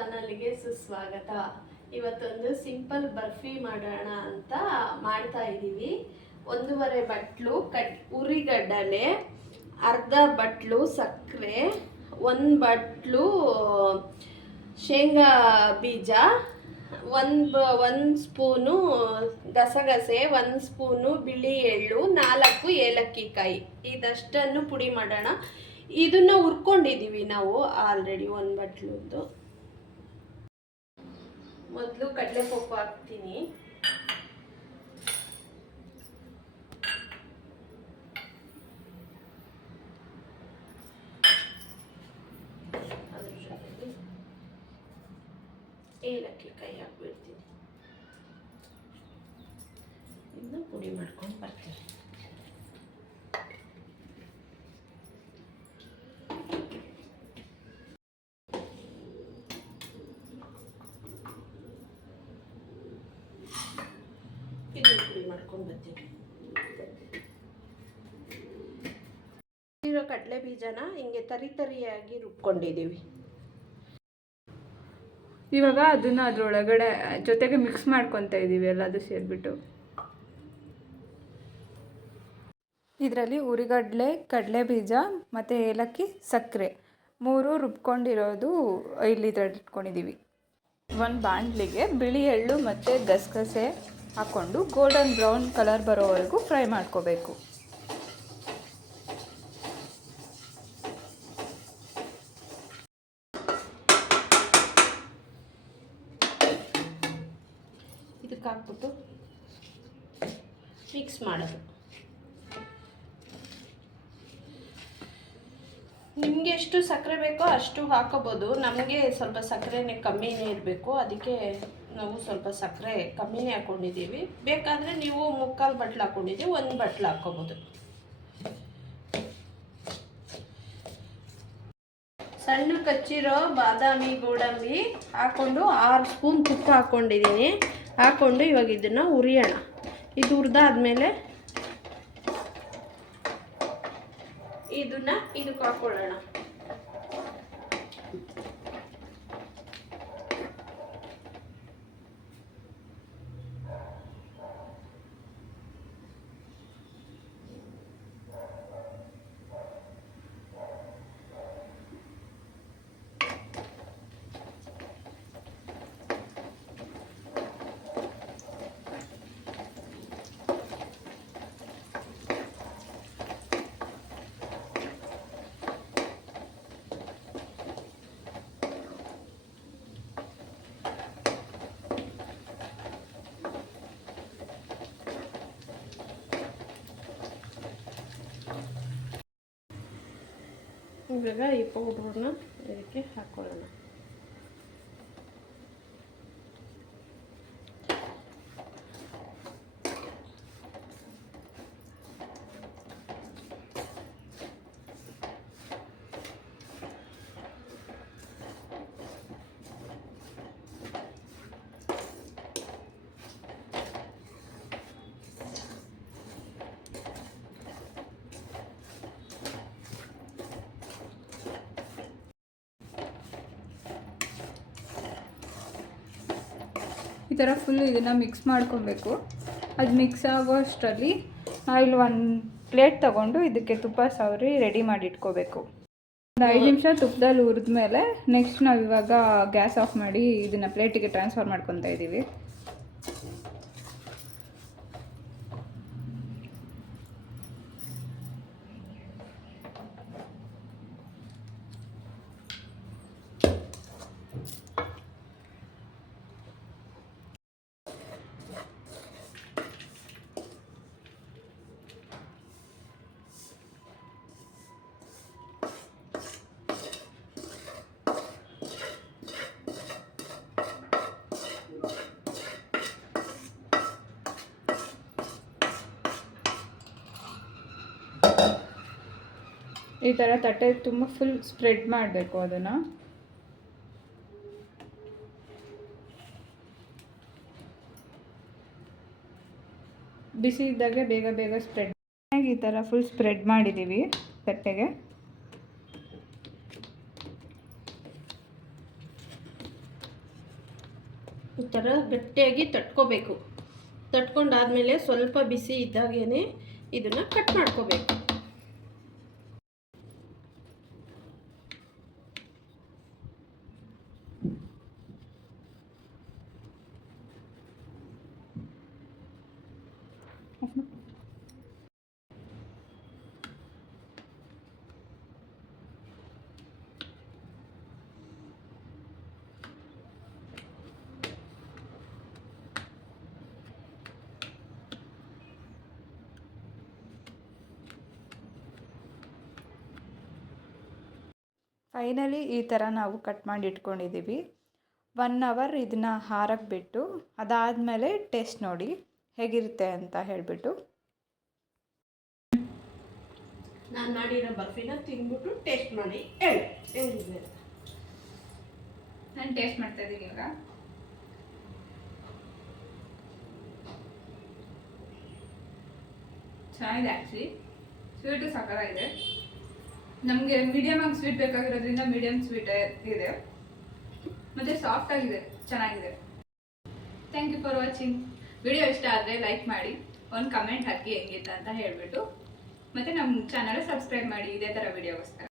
ಚಾನಲ್ಗೆ ಸುಸ್ವಾಗತ. ಇವತ್ತೊಂದು ಸಿಂಪಲ್ ಬರ್ಫಿ ಮಾಡೋಣ ಅಂತ ಮಾಡ್ತಾ ಇದ್ದೀವಿ. 1.5 ಬಟ್ಲು ಉರಿಗಡ್ಡಲೆ, ಅರ್ಧ ಬಟ್ಲು ಸಕ್ಕರೆ, 1 ಬಟ್ಲು ಶೇಂಗಾ ಬೀಜ, ಒಂದು ಸ್ಪೂನು ಗಸಗಸೆ, 1 ಸ್ಪೂನು ಬಿಳಿ ಎಳ್ಳು, 4 ಏಲಕ್ಕಿ ಕಾಯಿ. ಇದಷ್ಟನ್ನು ಪುಡಿ ಮಾಡೋಣ. ಇದನ್ನ ಹುರ್ಕೊಂಡಿದ್ದೀವಿ ನಾವು ಆಲ್ರೆಡಿ 1 ಬಟ್ಲದ್ದು. ಮೊದಲು ಕಡಲೆಪಪ್ಪು ಹಾಕ್ತೀನಿ. ಅದ್ರ ಜೊತೆಗೆ ಏಲಕ್ಕಿ ಕಾಯಿ ಹಾಕ್ಬಿಡ್ತೀನಿ. ಇದನ್ನ ಪುಡಿ ಮಾಡ್ಕೊಂಡು ಬರ್ತೀನಿ. ಇದನ್ನು ಪುಡಿ ಮಾಡ್ಕೊಂಡು ಬರ್ತೀನಿ. ಇರೋ ಕಡಲೆ ಬೀಜನ ಹಿಂಗೆ ತರಿಯಾಗಿ ರುಬ್ಕೊಂಡಿದ್ದೀವಿ. ಇವಾಗ ಅದನ್ನು ಅದರೊಳಗಡೆ ಜೊತೆಗೆ ಮಿಕ್ಸ್ ಮಾಡ್ಕೊತಾ ಇದ್ದೀವಿ, ಎಲ್ಲದು ಸೇರಿಬಿಟ್ಟು. ಇದರಲ್ಲಿ ಉರಿಗಡಲೆ, ಕಡಲೆ ಬೀಜ ಮತ್ತು ಏಲಕ್ಕಿ, ಸಕ್ಕರೆ 3 ರುಬ್ಕೊಂಡಿರೋದು ಇದ್ರಲ್ಲಿ ಇಟ್ಕೊಂಡಿದ್ದೀವಿ. ಒಂದು ಬಾಣಲಿಗೆ ಬಿಳಿ ಎಳ್ಳು ಮತ್ತು ಗಸಗಸೆ ಹಾಕ್ಕೊಂಡು ಗೋಲ್ಡನ್ ಬ್ರೌನ್ ಕಲರ್ ಬರೋವರೆಗೂ ಫ್ರೈ ಮಾಡ್ಕೋಬೇಕು. ಇದಕ್ಕೆ ಹಾಕ್ಬಿಟ್ಟು ಮಿಕ್ಸ್ ಮಾಡೋದು. ನಿಮಗೆ ಎಷ್ಟು ಸಕ್ಕರೆ ಬೇಕೋ ಅಷ್ಟು ಹಾಕೋಬೋದು. ನಮಗೆ ಸ್ವಲ್ಪ ಸಕ್ಕರೆನೇ ಕಮ್ಮಿನೇ ಇರಬೇಕು, ಅದಕ್ಕೆ ನಾವು ಸ್ವಲ್ಪ ಸಕ್ಕರೆ ಕಮ್ಮಿನೇ ಹಾಕ್ಕೊಂಡಿದ್ದೀವಿ. ಬೇಕಾದರೆ ನೀವು 3/4 ಬಟ್ಲು ಹಾಕ್ಕೊಂಡಿದ್ದೀವಿ, 1 ಬಟ್ಲು ಹಾಕ್ಕೋಬೋದು. ಸಣ್ಣ ಕಚ್ಚಿರೋ ಬಾದಾಮಿ ಗೋಡಂಬಿ ಹಾಕ್ಕೊಂಡು 6 ಸ್ಪೂನ್ ತುಪ್ಪ ಹಾಕ್ಕೊಂಡಿದ್ದೀನಿ. ಹಾಕ್ಕೊಂಡು ಇವಾಗ ಇದನ್ನು ಹುರಿಯೋಣ. ಇದು ಹುರಿದಾದ್ಮೇಲೆ ಇದನ್ನ ಇದಕ್ಕೆ ಹಾಕೊಳ್ಳೋಣ. ಇವಾಗ ಈ ಪೌಡ್ರನ್ನ ಇದಕ್ಕೆ ಹಾಕೊಳ್ಳೋಣ. ಈ ಥರ ಫುಲ್ ಇದನ್ನು ಮಿಕ್ಸ್ ಮಾಡ್ಕೊಬೇಕು. ಅದು ಮಿಕ್ಸ್ ಆಗೋ ಅಷ್ಟರಲ್ಲಿ ಇಲ್ಲಿ 1 ಪ್ಲೇಟ್ ತೊಗೊಂಡು ಇದಕ್ಕೆ ತುಪ್ಪ ಸವರಿ ರೆಡಿ ಮಾಡಿ ಇಟ್ಕೋಬೇಕು. ಒಂದು 5 ನಿಮಿಷ ತುಪ್ಪದಲ್ಲಿ ಹುರಿದ್ಮೇಲೆ ನೆಕ್ಸ್ಟ್ ನಾವು ಇವಾಗ ಗ್ಯಾಸ್ ಆಫ್ ಮಾಡಿ ಇದನ್ನು ಪ್ಲೇಟಿಗೆ ಟ್ರಾನ್ಸ್ಫರ್ ಮಾಡ್ಕೊತಾ ಇದ್ದೀವಿ. ಈ ಥರ ತಟ್ಟೆ ತುಂಬ ಫುಲ್ ಸ್ಪ್ರೆಡ್ ಮಾಡಬೇಕು. ಅದನ್ನು ಬಿಸಿ ಇದ್ದಾಗೆ ಬೇಗ ಸ್ಪ್ರೆಡ್ ಈ ಥರ ಫುಲ್ ಸ್ಪ್ರೆಡ್ ಮಾಡಿದ್ದೀವಿ ತಟ್ಟೆಗೆ. ಈ ಥರ ಗಟ್ಟಿಯಾಗಿ ತಟ್ಕೋಬೇಕು. ತಟ್ಕೊಂಡಾದ್ಮೇಲೆ ಸ್ವಲ್ಪ ಬಿಸಿ ಇದ್ದಾಗೇ ಇದನ್ನು ಕಟ್ ಮಾಡ್ಕೋಬೇಕು. ಫೈನಲಿ ಈ ಥರ ನಾವು ಕಟ್ ಮಾಡಿ ಇಟ್ಕೊಂಡಿದ್ದೀವಿ. 1 ಅವರ್ ಇದನ್ನು ಹಾರಕ್ಕೆ ಬಿಟ್ಟು ಅದಾದಮೇಲೆ ಟೇಸ್ಟ್ ನೋಡಿ ಹೇಗಿರುತ್ತೆ ಅಂತ ಹೇಳಿಬಿಟ್ಟು. ನಾನು ಮಾಡಿರೋ ಬರ್ಫಿನ ತಿಂದ್ಬಿಟ್ಟು ಟೇಸ್ಟ್ ಮಾಡಿ ಹೇಳಿ ಹೆಂಗಿದೆ. ನಾನು ಟೇಸ್ಟ್ ಮಾಡ್ತಾ ಇದ್ದೀನಿ ಇವಾಗ. ಚೆನ್ನಾಗಿದೆ ಆ್ಯಕ್ಚುಲಿ. ಸ್ವೀಟು ಸಕ್ಕತ್ತಾಗಿದೆ. ನಮಗೆ ಮೀಡಿಯಮ್ ಆಗಿ ಸ್ವೀಟ್ ಬೇಕಾಗಿರೋದ್ರಿಂದ ಮೀಡಿಯಮ್ ಸ್ವೀಟ್ ಇದೆ ಮತ್ತು ಸಾಫ್ಟ್ ಆಗಿದೆ, ಚೆನ್ನಾಗಿದೆ. Thank you for watching. Video ಇಷ್ಟ ಆದರೆ ಲೈಕ್ ಮಾಡಿ, ಒಂದು ಕಮೆಂಟ್ ಹಾಕಿ ಹೆಂಗಿತ್ತು ಅಂತ ಹೇಳಿಬಿಟ್ಟು, ಮತ್ತು ನಮ್ಮ ಚಾನಲ್ ಸಬ್ಸ್ಕ್ರೈಬ್ ಮಾಡಿ ಇದೇ ಥರ ವಿಡಿಯೋಗೋಸ್ಕರ.